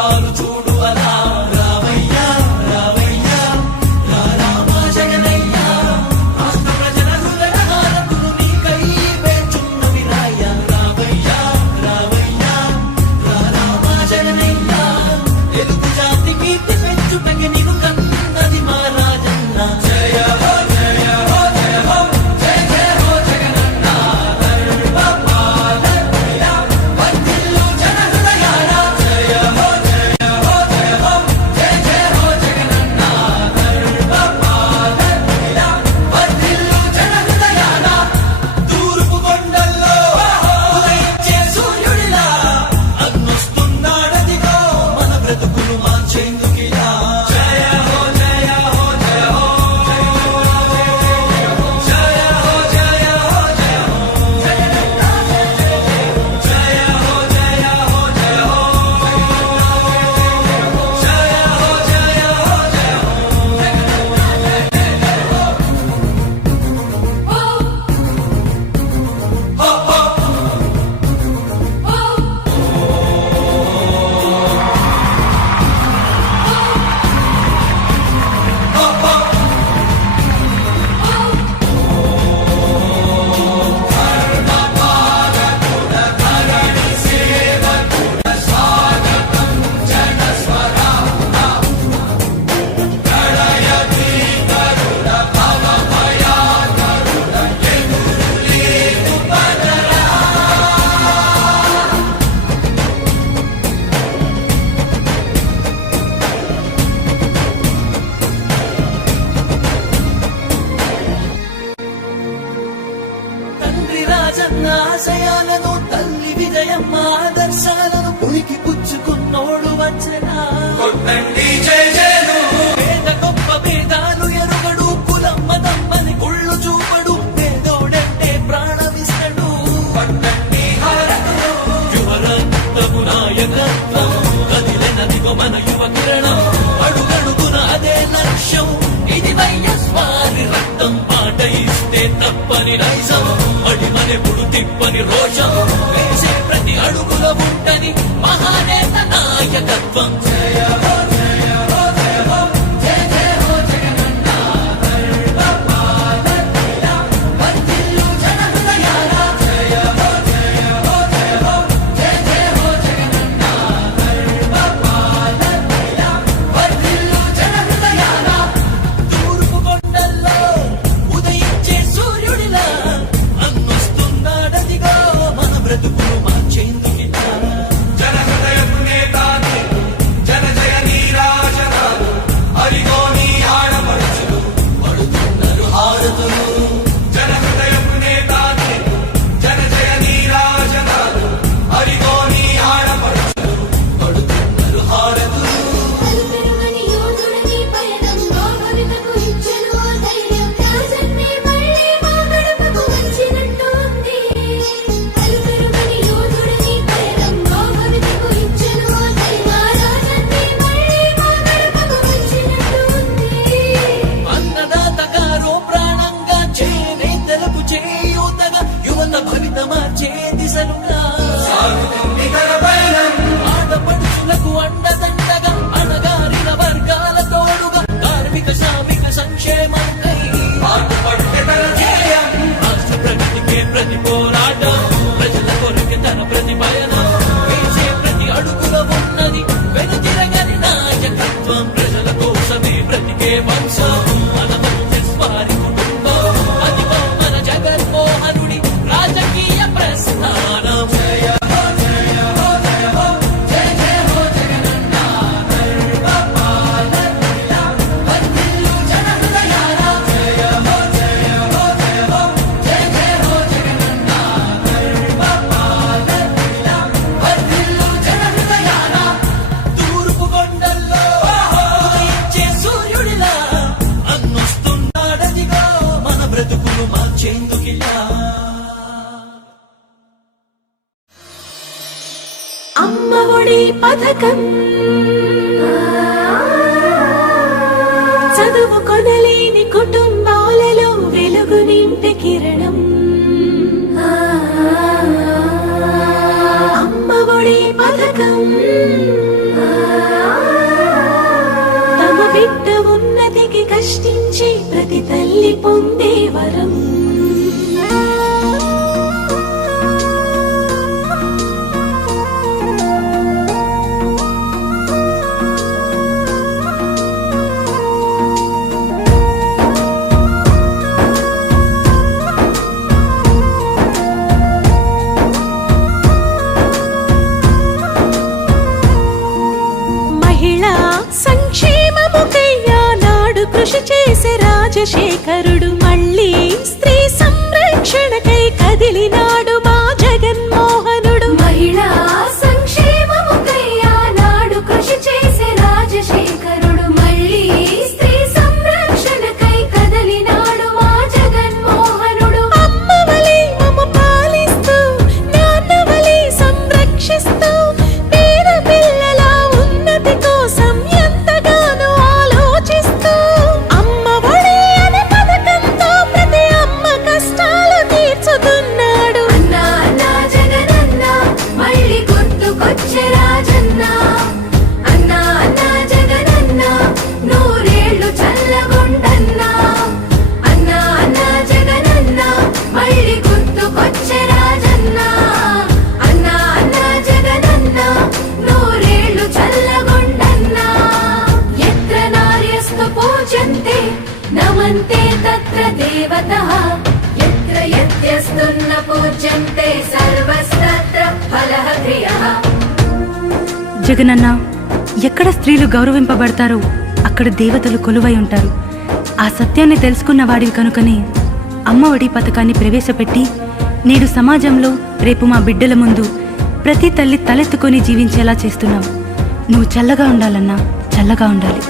చాలు చూడు అలా రావయ్యా రావయ్యా రామ జగనయ్య రాష్ట్ర ప్రజల హృదయ హారతులు నీకై వేచున్నవి రాయ్యా రావయ్యా రావయ్యా రామ జగనయ్య తెలుగు జాతి కీర్తి పెంచుటకి నీకు కన్నది మా రాజన్న జయ హో జయ హో జయ హో జయ జయ హో జగనన్న ధర్మపాలనయ్యా వర్ధిల్లు జన హృదయాల జయ హో జయ హో జయ హో జయ జయ హో జగనన్న ధర్మపాలనయ్యా వర్ధిల్లు జన హృదయాల తూర్పు కొండల్లో ఉదయించే సూర్యుడిలా అన్నొస్తున్నాడదిగో మన బ్రతుకులు మార్చేందుకిలా జయ హో జయ హో జయ హో జయ హో జయ హో జయ హో జయ హో జయ హో జయ హో జయ హో తండ్రి రాజన్న ఆశయాలను తల్లి విజయమ్మ ఆదర్శాలను పులికి పుచ్చుకున్నోడు వచ్చనా కొట్టండి జయ జయను పేద గొప్ప భేదాలు ఎరుగడు కులమ్మ తమ్మని కుళ్ళు చూపడు పేదోడంటే ప్రాణమిస్తడు పట్టండి హారతులు యువరక్తము నాయకత్వం కదిలినదిగో మన యువ కిరణం అడుగడుగున అదే లక్ష్యం ఇది వైఎస్వారి రక్తం పాట ఇస్తే తప్పని నైజం అడిమనెప్పుడు తిప్పని రోషం వేసే ప్రతి అడుగులో ఉంటని మహానేత నాయకత్వం జయ హో జయ హో జయ హో జయ జయ హో జగనన్న ధర్మపాలనయ్యా వర్ధిల్లు జన హృదయాల జయ హో జయ హో జయ హో జయ జయ హో జగనన్న ధర్మపాలనయ్యా వర్ధిల్లు జన హృదయాల తూర్పు కొండల్లో ఉదయించే సూర్యుడిలా అన్నొస్తున్నాడదిగో మన బ్రతుకులు మార్చేందుకిలా జన హృదయపు నేత నీవు, జన జయ నీరాజనాలు అరిగో నీ ఆడపడుచులు పడుతున్నారు హారతులు జన హృదయపు నేత నీవు, జన జయ నీరాజనాలు అరిగో నీ ఆడపడుచులు పడుతున్నారు హారతులు అలుపెరుగని యోధుడని పయనంలో భవితకు ఇచ్చెను ఆ ధైర్యం రాజన్నే మళ్ళీ మా గడపకు వచ్చినట్టు ఉంది అలుపెరుగని యోధుడని పయనంలో భవితకు ఇచ్చెను ఆ ధైర్యం రాజన్నే మళ్ళీ మా గడపకు వచ్చినట్టు ఉంది అన్నదాత గారో ప్రాణంగా చేనేతలకు చేయూతగా యువత భవిత మార్చే దిశలుగా సాగుతుంది తన పయనం ఆడపడుచులకు అండదండగా అణగారిన వర్గాల తోడుగా కార్మిక శ్రామిక సంక్షేమంకై పాటుపడితే తన ధ్యేయం రాష్ట్ర ప్రగతికే ప్రతి పోరాటం ప్రజల కొరకే తన ప్రతి పయనం వేసే ప్రతి అడుగులో ఉన్నది వెనుతిరగని నాయకత్వం ప్రజల కోసమే బ్రతికే వంశం మన వైఎస్వారి కుటుంబం అదిగో మన జగన్మోహనుడి రాజకీయ ప్రస్థానం జయ హో జయ హో జయ హో జయ జయ హో జగనన్న ధర్మపాలనయ్యా వర్ధిల్లు జన హృదయాల జయ హో జయ హో జయ హో జయ జయ హో జగనన్న ధర్మపాలనయ్యా వర్ధిల్లు జన హృదయాల తూర్పు కొండల్లో ఉదయించే సూర్యుడిలా అన్నొస్తున్నాడదిగో మన బ్రతుకులు మార్చేందుకిలా అమ్మ ఒడి పథకం చదువుకొనలేని కుటుంబాలలో వెలుగు నింపే కిరణం అమ్మ ఒడి పథకం పూజించి పొందే వరం. కృషి చేసే రాజశేఖరుడు మళ్ళీ స్త్రీ సంరక్షణకై కదిలినాడు మా జగన్మోహనుడు. మహిళా సంక్షేమముకై ఆనాడు కృషి చేసే రాజశేఖరుడు మళ్ళీ స్త్రీ సంరక్షణకై కదిలినాడు మా జగన్మోహనుడు. అమ్మవలే మమ్ము పాలిస్తూ నాన్నవలే సంరక్షిస్తూ పేద పిల్లల ఉన్నతి కోసం ఎంతగానో ఆలోచిస్తూ నమంతే తత్ర దేవతః యత్ర యత్యస్తున్న పూజ్యంతే సర్వస్తత్ర ఫలః క్రియః. జగనన్న, ఎక్కడ స్త్రీలు గౌరవింపబడతారో అక్కడ దేవతలు కొలువై ఉంటారు. ఆ సత్యాన్ని తెలుసుకున్న వాడివి కనుకనే అమ్మఒడి పథకాన్ని ప్రవేశపెట్టి నేడు సమాజంలో రేపు మా బిడ్డల ముందు ప్రతి తల్లి తలెత్తుకొని జీవించేలా చేస్తున్నావు. నువ్వు చల్లగా ఉండాలన్నా, చల్లగా ఉండాలి.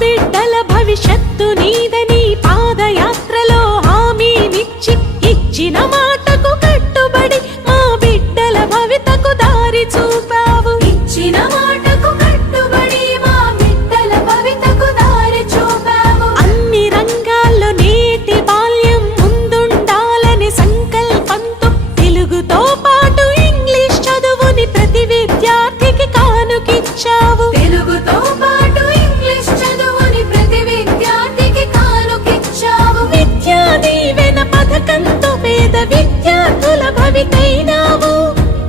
బిడ్డల భవిష్యత్తు నీదని పాదయాత్రలో హామీనిచ్చి ఇచ్చిన మాటకు కట్టుబడి మా బిడ్డల భవితకు దారి చూపావు. ఇచ్చిన మాటకు కట్టుబడి మా బిడ్డల భవితకు దారి చూపావు. అన్ని రంగాల్లో నేటి బాల్యం ముందుండాలని సంకల్పంతో తెలుగుతో పాటు ఇంగ్లీష్ చదువుని ప్రతి విద్యార్థికి కానుకిచ్చావు. తెలుగుతో పాటు ఇంగ్లీష్ చదువుని ప్రతి విద్యార్థికి కానుకిచ్చావు. విద్యా దీవెన పథకంతో పేద విద్యార్థుల భవితైనావు.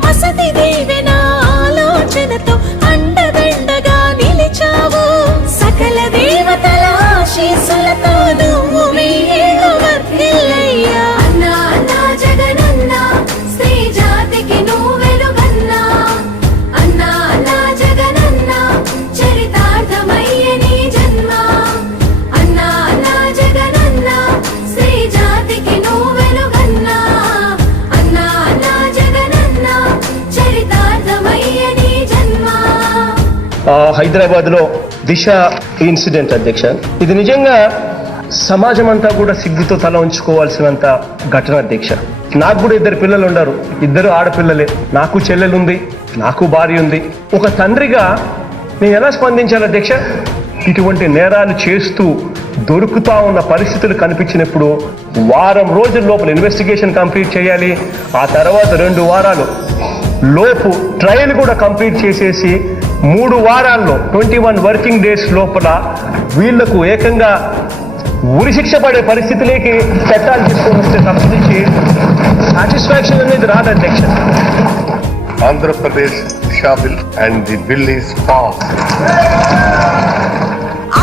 వసతి దీవెన ఆలోచనతో అండదండగా నిలిచావు. సకల దేవతల ఆశీస్సులతో నువ్వు వెయ్యేళ్ళు వర్ధిల్లయ్యా. అన్నా అన్నా జగనన్న స్త్రీ జాతికి నువ్వు వెలుగన్నా. అన్నా అన్నా జగనన్న చరితార్థమయ్యే నీ జన్మ. అన్నా అన్నా జగనన్న స్త్రీ జాతికి నువ్వు వెలుగన్నా. అన్నా అన్నా జగనన్న చరితార్థమయ్యే నీ జన్మ. హైదరాబాద్ లో దిశ ఇన్సిడెంట్ అధ్యక్ష, ఇది నిజంగా సమాజం అంతా కూడా సిగ్గుతో తల ఉంచుకోవాల్సినంత ఘటన అధ్యక్ష. నాకు కూడా 2 పిల్లలు ఉన్నారు, 2 ఆడపిల్లలే. నాకు చెల్లెలుంది, నాకు భార్య ఉంది. ఒక తండ్రిగా నేను ఎలా స్పందించాలి అధ్యక్ష? ఇటువంటి నేరాలు చేస్తూ దొరుకుతా ఉన్న పరిస్థితులు కనిపించినప్పుడు వారం రోజుల లోపల ఇన్వెస్టిగేషన్ కంప్లీట్ చేయాలి. ఆ తర్వాత 2 వారాలు లోపు ట్రయల్ కూడా కంప్లీట్ చేసేసి 3 వారాల్లో 21 వర్కింగ్ డేస్ లోపల వీళ్లకు ఏకంగా ఉరిశిక్ష పడే పరిస్థితిలోకి చట్టాలు తీసుకొని వస్తే తప్పనించి సాటిస్ఫాక్షన్ అనేది రాదు అధ్యక్ష. Andhra Pradesh Disha bill and the bill is pass.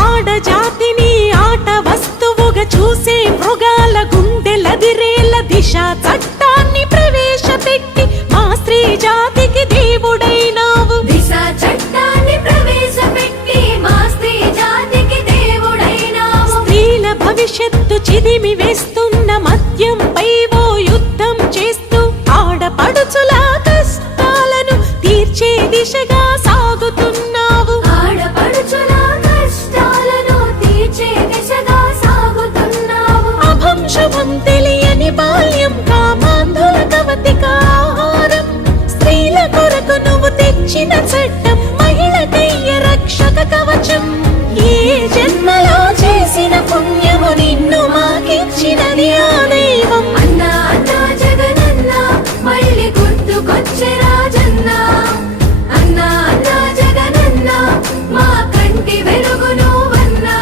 ఆడజాతిని ఆట వస్తువుగా చూసే మృగాల గుండెలదిరేల దిశ చట్టాన్ని ప్రవేశపెట్టి మా స్త్రీ జాతికి దేవుడైనావు. దిశ చట్టాన్ని ప్రవేశపెట్టి మా స్త్రీ జాతికి దేవుడైనావు. స్త్రీల భవిష్యత్తు చిదిమి వేస్తున్న మద్యంపై ఓ యుద్ధం చేస్తూ ఆడపడుచుల కష్టాలను తీర్చే దిశగా సాగుతున్నావు. ఆడపడుచుల కష్టాలను తీర్చే దిశగా సాగుతున్నావు. అభం శుభం తెలియని బాల్యం కామాంధుల కవతిక ఆహారం. స్త్రీల కొరకు నువ్వు తెచ్చిన చట్టం మహిళకయ్య రక్షక కవచం. ఏ జన్మలో చేసిన పుణ్యము నిన్ను మాకిచ్చినది ఆ దైవం. అన్నా అన్నా జగనన్న మళ్ళీ గుర్తుకొచ్చే రాజన్న. అన్నా అన్నా జగనన్న మా కంటి వెలుగు నువ్వన్నా.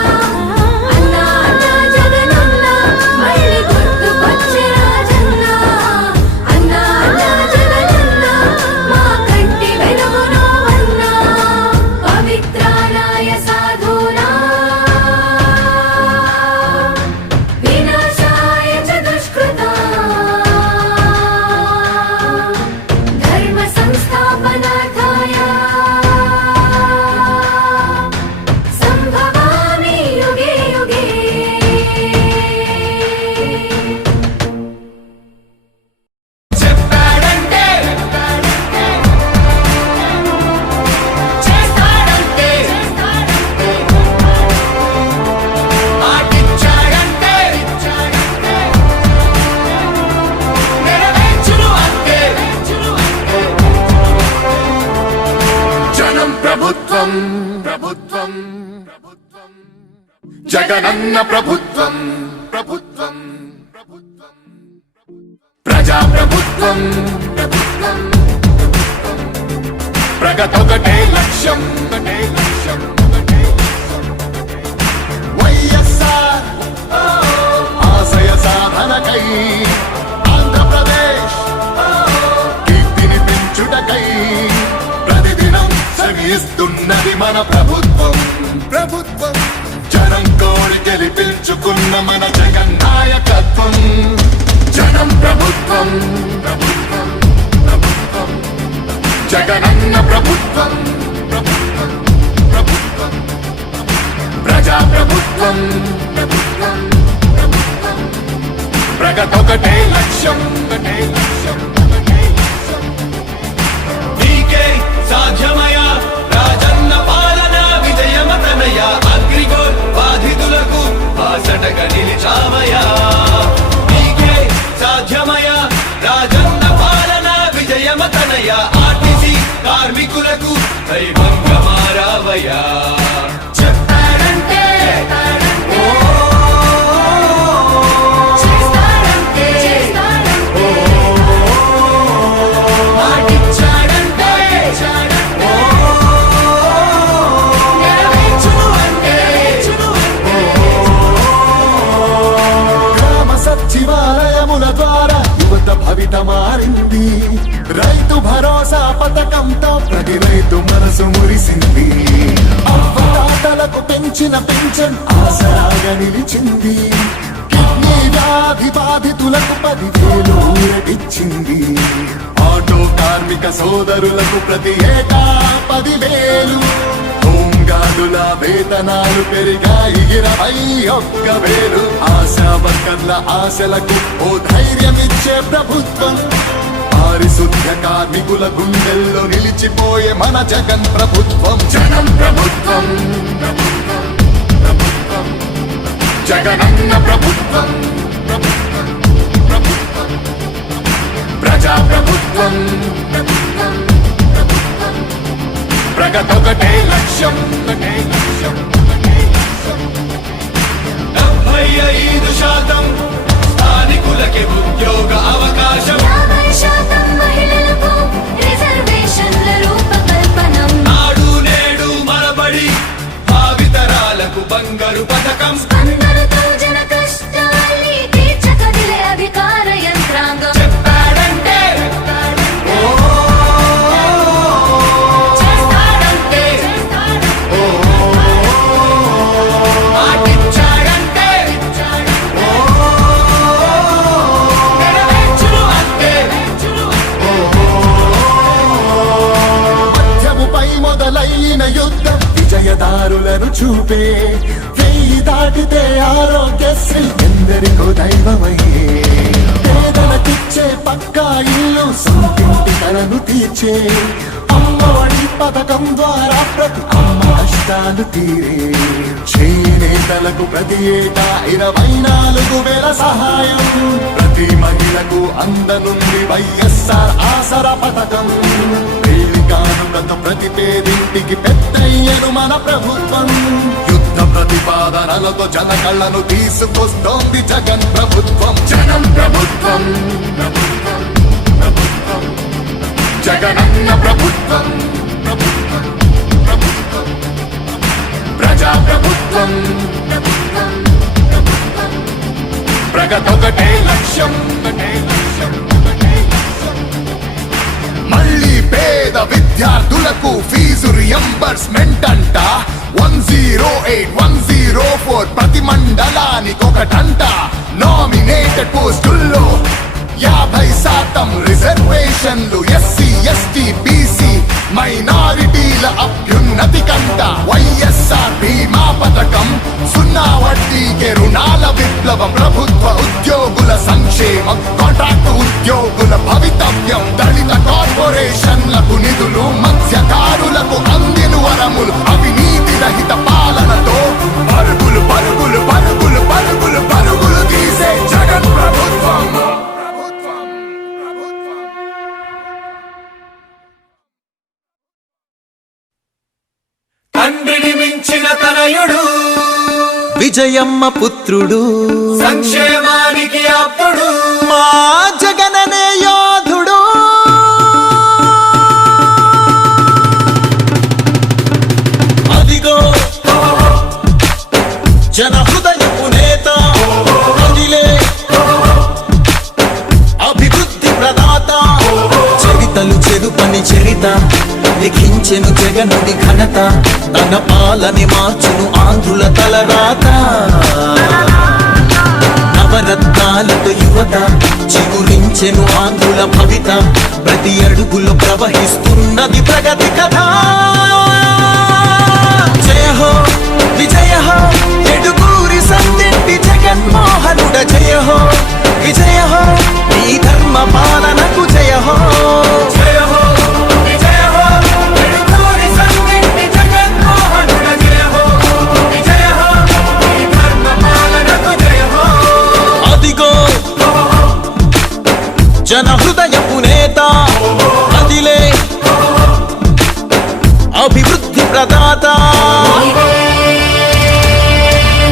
ప్రభుత్వం ప్రభుత్వం జగనన్న ప్రభుత్వం ప్రభుత్వం ప్రభుత్వం ప్రజా ప్రభుత్వం ప్రభుత్వం ప్రగతొకటే లక్ష్యం ఒకటే లక్ష్యం ఒకటే లక్ష్యం. వైఎస్ఆర్ ఆశయ సాధనకై ఆంధ్రప్రదేశ్ కీర్తిని పెంచుటకై ప్రతిదినం శ్రమిస్తున్నది మన ప్రభుత్వం ప్రభుత్వం జనం కోరి గెలిపించుకున్న మన జగన్ నాయకత్వం జనం ప్రభుత్వం ప్రభుత్వం ప్రభుత్వం జగనన్న ప్రభుత్వం ప్రభుత్వం ప్రభుత్వం ప్రజా ప్రభుత్వం ప్రభుత్వం ప్రభుత్వం ప్రగతొకటే లక్ష్యం ఒకటే లక్ష్యం ఒకటే లక్ష్యం. నీకే సాధ్యమయా రాజన్న పాలన విజయమతనయ అగ్రిగోల్ బాధితులకు బాసటగా నిలిచామయా నీకే సాధ్యమయా రాజన్న పాలన విజయమతనయ ఆర్టీసీ కార్మికులకు దైవంగా మారావయా చెప్పాడంటే చేస్తాడంటే చేస్తాడంటే మాటిచ్చాడంటే నెరవేర్చును అంటే గ్రామ సచివాలయముల ద్వారా యువత భవిత మారింది రైతు భరోసా పథకంతో ప్రతి రైతు మనసు మురిసింది అవ్వతాతలకు పెంచిన పెన్షన్ ఆసరాగా నిలిచింది కిడ్నీ వ్యాధి బాధితులకు 10,000 ఊరటిచ్చింది ఆటో కార్మిక సోదరులకు ప్రతి ఏటా 10,000 హోంగార్డుల వేతనాలు పెరిగాయి 21,000 ఆశా వర్కర్ల ఆశలకు ఓ ధైర్యమిచ్చే ప్రభుత్వం పారిశుద్ధ్య కార్మికుల గుండెల్లో నిలిచిపోయే మన జగన్ ప్రభుత్వం జనం ప్రభుత్వం ప్రభుత్వం ప్రభుత్వం జగనన్న ప్రభుత్వం ప్రభుత్వం ప్రభుత్వం ప్రజా ప్రభుత్వం ప్రభుత్వం ప్రభుత్వం ప్రగతొకటే లక్ష్యం ఒకటే లక్ష్యం ఒకటే లక్ష్యం. 75% స్థానికులకి ఉద్యోగ అవకాశం 50% మహిళలకు రిజర్వేషన్ల రూపకల్పనం నాడు నేడు మనబడి భావితరాలకు బంగారు పథకం అందరితో జన కష్టాల్ని తీర్చకదిలే అధికార యంత్రాంగం చెప్పాడంటే చేస్తాడంటే మాటిచ్చాడంటే నెరవేర్చును అంటే మధ్యముపై మొదలైన యుద్ధం విజయదారులను చూపే 1000 దాటితే ఆరోగ్యశ్రీ ఎందరికో దైవమయ్యే పేదలకిచ్చే పక్కా ఇల్లు సొంతింటి కలను తీర్చే అమ్మఒడి పథకం ద్వారా ప్రతి అమ్మ కష్టాలు తీరే చేనేతలకు ప్రతి ఏటా 24,000 సహాయం ప్రతి మహిళకు అందనుంది వైఎస్ఆర్ ఆసరా పథకం పెళ్లి కానుకతో ప్రతి పేదింటికి పెద్దయ్యను మన ప్రభుత్వం యుద్ధ ప్రతిపాదనలతో జన కళ్ళను తీసుకొస్తోంది జగన్ ప్రభుత్వం జనం ప్రభుత్వం ప్రభుత్వం ప్రభుత్వం జగనన్న ప్రభుత్వం ప్రభుత్వం ప్రభుత్వం ప్రజా ప్రభుత్వం ప్రభుత్వం ప్రభుత్వం ప్రగతొకటే లక్ష్యం ఒకటే లక్ష్యం ఒకటే లక్ష్యం. మళ్ళీ పేద విద్యార్థులకు ఫీజు రియంబర్స్మెంట్ అంట 108, 104 ప్రతి మండలానికి ఒకటంట నామినేటెడ్ పోస్టుల్లో 50% రిజర్వేషన్లు ఎస్సీ ఎస్టీ బీసీ మైనారిటీల అభ్యున్నతి కంట వైఎస్ఆర్ బీమా పథకం 0 వడ్డీకే రుణాల విప్లవం ప్రభుత్వ ఉద్యోగుల సంక్షేమం కాంట్రాక్టు ఉద్యోగుల భవితవ్యం దళిత కార్పొరేషన్లకు నిధులు మత్స్యకారులకు అందిన వరములు అవినీతి రహిత పాలనతో పరుగులు పరుగులు పరుగులు పరుగులు పరుగులు తీసే జగన్ ప్రభుత్వం ప్రభుత్వం ప్రభుత్వం తనయుడు విజయమ్మ పుత్రుడు సంక్షేమానికి ఆప్తుడు మా జగననే యోధుడు అదిగో జన హృదయపు నేత కదిలే అభివృద్ధి ప్రదాత చరితలు చెరుపని చరిత లిఖించెను జగనుడి ఘనత తన పాలని మార్చును ఆంధ్రుల తలరాత నవరత్నాలతో యువత చిగురించెను ఆంధ్రుల భవిత ప్రతి అడుగులో ప్రవహిస్తున్నది ప్రగతి కథ జయ హో విజయ హో ఎడుగూరి సందింటి జగన్మోహనుడ జయ హో విజయ హో ఈ ధర్మ పాలనకు జయ హో జయ హో విజయ హో ఎడుగూరి సందింటి జగన్మోహనుడ జయ హో విజయ హో ఈ ధర్మ పాలనకు జయ హో అదిగో జన హృదయపు నేత అదిలే అభివృద్ధి ప్రదాత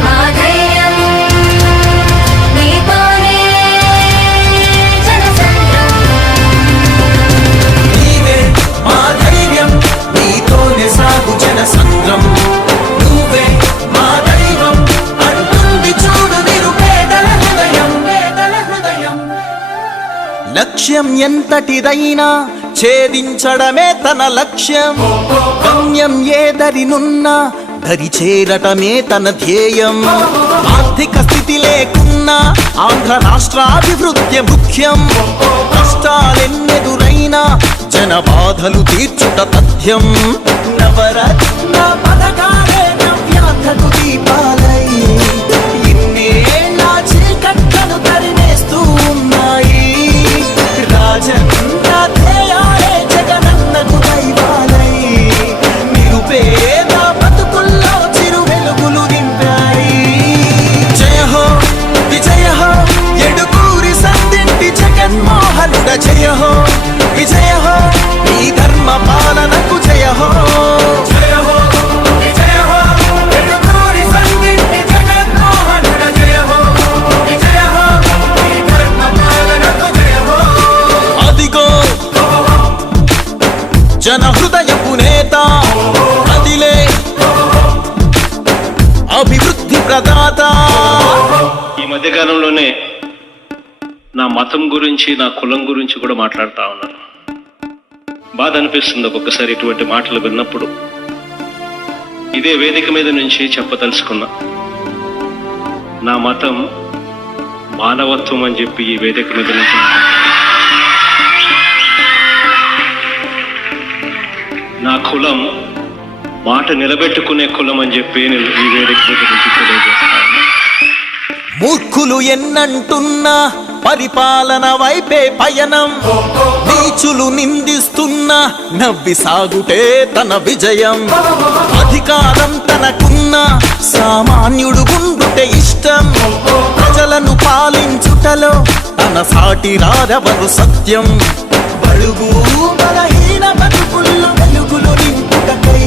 మా ధైర్యం నీతోనే జనసంద్రం నీవే మా ధైర్యం నీతోనే సాగు జన సంద్రం నువ్వే మా దైవం అంటుంది చూడు నిరుపేదల హృదయం పేదల హృదయం లక్ష్యం ఎంతటిదైనా ఛేదించడమే తన లక్ష్యం గమ్యం ఏదరినున్నా దరి చేరటమే తన ధ్యేయం ఆర్థిక స్థితి లేకున్నా ఆంధ్ర రాష్ట్రాభివృద్ధి ముఖ్యం కష్టాలెన్నెదురైనా జన బాధలు తీర్చుట తథ్యం నవరత్న పథకాలే నవ్యాంధ్రకు దీపాలై ఇన్నేళ్ళ చీకట్లను తరిమేస్తూ ఉన్నాయి రాజన్న ధ్యేయాలే జగనన్నకు దైవాలై నిరుపేద బతుకుల్లో చిరు వెలుగులు నింపాయి జయ హో విజయ హో ఎడుగూరి సందింటి జగన్మోహనుడ జయ హో విజయ హో ఈ ధర్మ పాలనకు జయ హో జయ హో విజయ హో ఎడుగూరి సందింటి జగన్మోహనుడ జయ హో విజయ హో ఈ ధర్మ పాలనకు జయ హో అదిగో జన హృదయపు నేత కదిలే అభివృద్ధి ప్రదాత ఈ మధ్యకాలంలోనే నా మతం గురించి నా కులం గురించి కూడా మాట్లాడుతూ ఉన్నాను. బాధ అనిపిస్తుంది ఒక్కొక్కసారి ఇటువంటి మాటలు విన్నప్పుడు. ఇదే వేదిక మీద నుంచి చెప్పదలుచుకున్నా. నా మతం మానవత్వం అని చెప్పి ఈ వేదిక మీద నుంచి నా కులం మాట నిలబెట్టుకునే కులం అని చెప్పి నేను ఈ వేదిక మీద నుంచి తెలియజేస్తాను. మూర్ఖులు ఎన్నంటున్నా పరిపాలన వైపే పయనం నీచులు నిందిస్తున్నా నవ్వి సాగుటే తన విజయం అధికారం తనకున్న సామాన్యుడు గుండుటే ఇష్టం ప్రజలను పాలించుటలో తన సాటి రారెవరు సత్యం బడుగు బలహీన బతుకుల్లో వెలుగులు నింపుటకై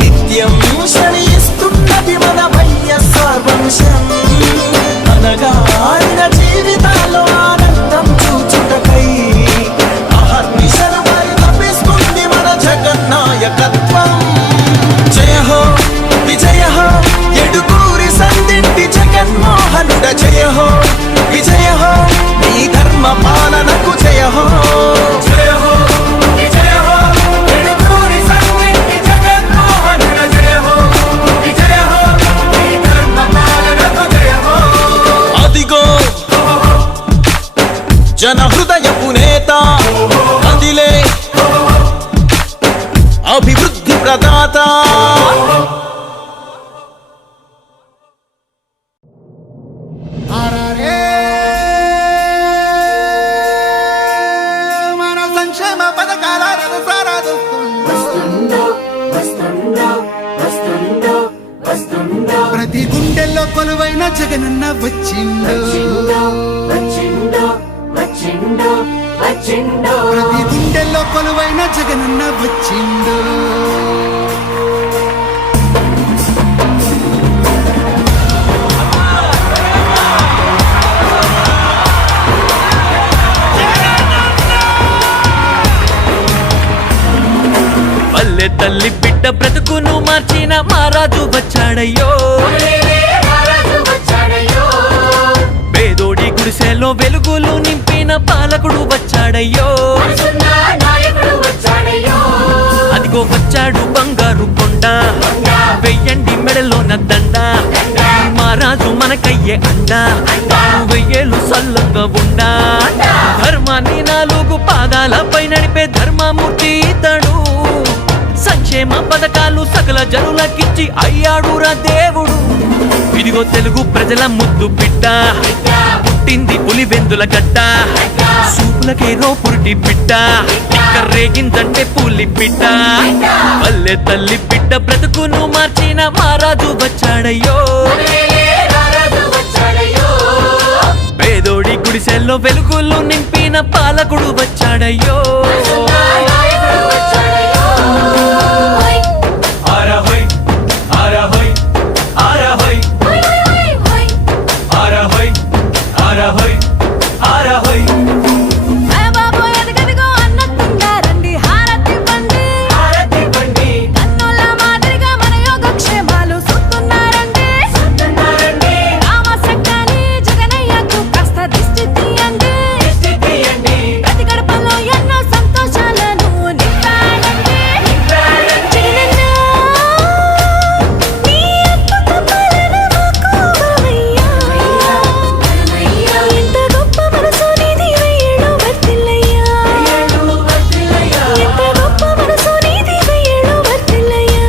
నిత్యం శ్రమిస్తున్నది మన వైఎస్ఆర్ వంశం అనగారిన జీవితాల్లో ఆనందం చూచుటకై అహర్నిశలు పరితపిస్తుంది మన జగన్నాయకత్వం జయ హో విజయ హో ఎడుగూరి సందింటి జగన్మోహనుడ జయ హో విజయ హో ఈ ధర్మ పాలనకు జయ హో జయ హో విజయ హో ఎడుగూరి సందింటి జగన్మోహనుడ జయ హో విజయ హో ఈ ధర్మ పాలనకు జయ హో అదిగో జన హృదయపు నేత కదిలే అభివృద్ధి ప్రదాత మన సంక్షేమ పథకాల ప్రతి గుండెల్లో కొలువైన జగనన్న వచ్చిండు ప్రతి గుండెల్లో కొలువైన జగనన్న వచ్చిండు పల్లె తల్లి బిడ్డ బ్రతుకును మార్చిన మహారాజు వచ్చాడయ్యో పేదోడి గుడిసెలో వెలుగులు నింపిన పాలకుడు వచ్చాడయ్యో అదిగో వచ్చాడు బంగారు కొండ వెయ్యండి మెడలోన దండ మహారాజు మనకయ్యే అండ వెయ్యేలు సల్లంగా ఉండా ధర్మాన్ని 4 పాదాలపై నడిపే ధర్మమూర్తి ఇతడు సంక్షేమ పథకాలు సకల జనులకిచ్చి అయ్యాడురా దేవుడు ఇదిగో తెలుగు ప్రజల ముద్దు బిడ్డ పుట్టింది పులివెందుల గడ్డ సూపులకే రోపురుటి బిడ్డ రేగిందంటే పులి బిడ్డ పల్లె తల్లి బిడ్డ బ్రతుకును మార్చిన మహారాజు వచ్చాడయ్యో పేదోడి గుడిసెల్లో వెలుగులు నింపిన పాలకుడు వచ్చాడయ్యో అరహోయ్ అరహోయ్ అరహోయ్ అరహోయ్ అరహోయ్ అరహోయ్ బాబు ఎదగదిగో అన్నట్టుందా రండి హారతి పండి కన్నుల మాదిరిగా మన యోగక్షేమాలు చూస్తున్నారండి రామసక్కని జగనయ్యకు కాస్త దిష్టి తీయండి ప్రతి గడపలో ఎన్నో సంతోషాలను నింపాడండి జగనన్న నీ అద్భుత పాలన మాకు వరమయ్యా ఎంత గొప్ప మనసు నీది వెయ్యేళ్ళు వర్ధిల్లయ్యా ఎంత గొప్ప మనసు నీది వెయ్యేళ్ళు వర్ధిల్లయ్యా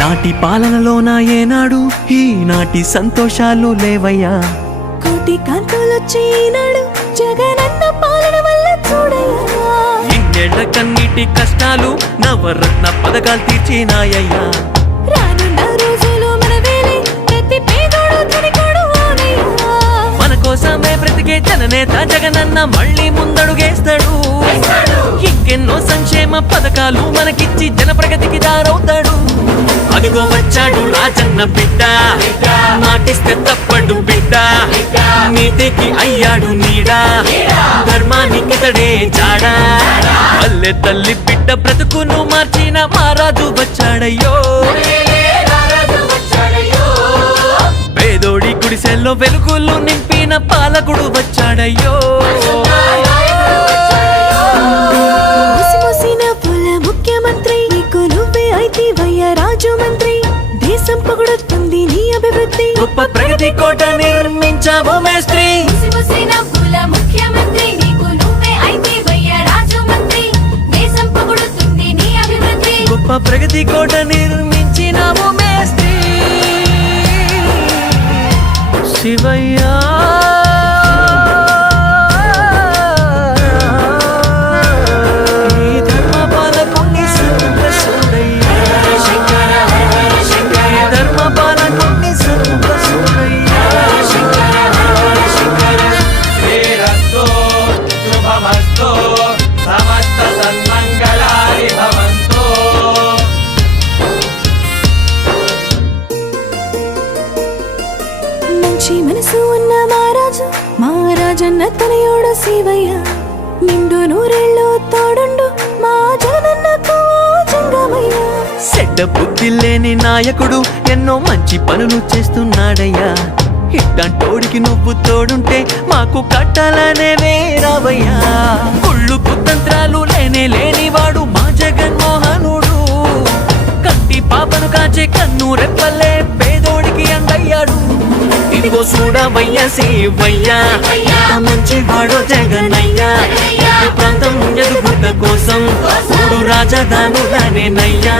నాటి పాలనలోన ఏనాడు ఈనాటి సంతోషాలు లేవయ్యా కోటి కాంతులొచ్చి ఈనాడు జగనన్న పాలన వల్ల చూడయ్యా ఇన్నేళ్ల కన్నీటి కష్టాలు నవరత్న పథకాలు తీర్చినాయ్యా రానున్న రోజులు మన వేలే ప్రతి పేదోడు ధనికుడు అవునయ్యా మన కోసమే బ్రతికే జననేత జగనన్న మళ్ళీ ముందడుగేస్తాడు ఇంకెన్నో సంక్షేమ పథకాలు మనకిచ్చి జన ప్రగతికి దారవుతాడు అదిగో వచ్చాడు రాజన్న బిడ్డ మాటిస్తే తప్పడు బిడ్డ నీతికి అయ్యాడు నీడా ధర్మానికి తడే జాడా పల్లె తల్లి బిడ్డ బ్రతుకును మార్చిన మహారాజు వచ్చాడయ్యో పేదోడి గుడిసెల్లో వెలుగులు నింపిన పాలకుడు వచ్చాడయ్యో ముసిముసిన పుల ముఖ్యమంత్రి నీకు నువ్వే అయితేవయ్యా రాజు మంత్రి దేశం పొగడొస్తుంది నీ అభివృద్ధి గొప్ప ప్రగతి కోట నిర్మించావు మేస్త్రి ముసిముసిన పూల ముఖ్యమంత్రి నీకు నువ్వే అయితేవయ్యా రాజు మంత్రి దేశం పొగుడుతుంది నీ అభివృద్ధి గొప్ప ప్రగతి కోట నిర్మించినావు మేస్త్రి శివయ్యా ఈ ధర్మపాలకుని సంతోషుడయ్యా. ఈ ధర్మపాలకుని సంతోషుడయ్యా. శ్రీరస్తు శుభమస్తు సమస్త సన్మంగళాని భవంతు మంచి మనసు ఉన్న మహారాజన్న తనయోడు శివయ్య నిండు నూరేళ్ళు తోడుండు మా జగనన్నకు జంగమయ్య చెడ్డ బుద్ధి లేని నాయకుడు ఎన్నో మంచి పనులు చేస్తున్నాడయ్యా ఇట్టంటోడికి నువ్వు తోడుంటే మాకు కట్టాలనే రావయ్యా కుళ్ళు కుతంత్రాలు లేని వాడు మా జగన్మోహనుడు కంటి పాపను కాచే కన్ను రెప్పలే పేదోడికి అండయ్యాడు ఇదిగో చూడవయ్యా శివయ్యా మంచి వాడో జగనయ్యా ఈ ప్రాంతం ఎదుగుట కోసం మూడు రాజధానులనేనయ్యా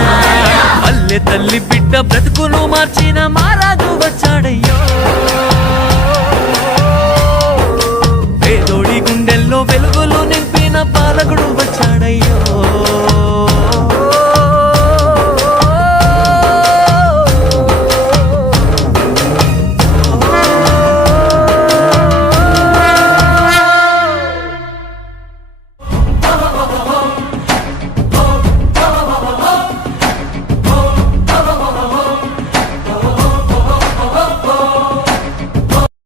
పల్లె తల్లి బిడ్డ బ్రతుకును మార్చిన మహారాజు వచ్చాడయ్యో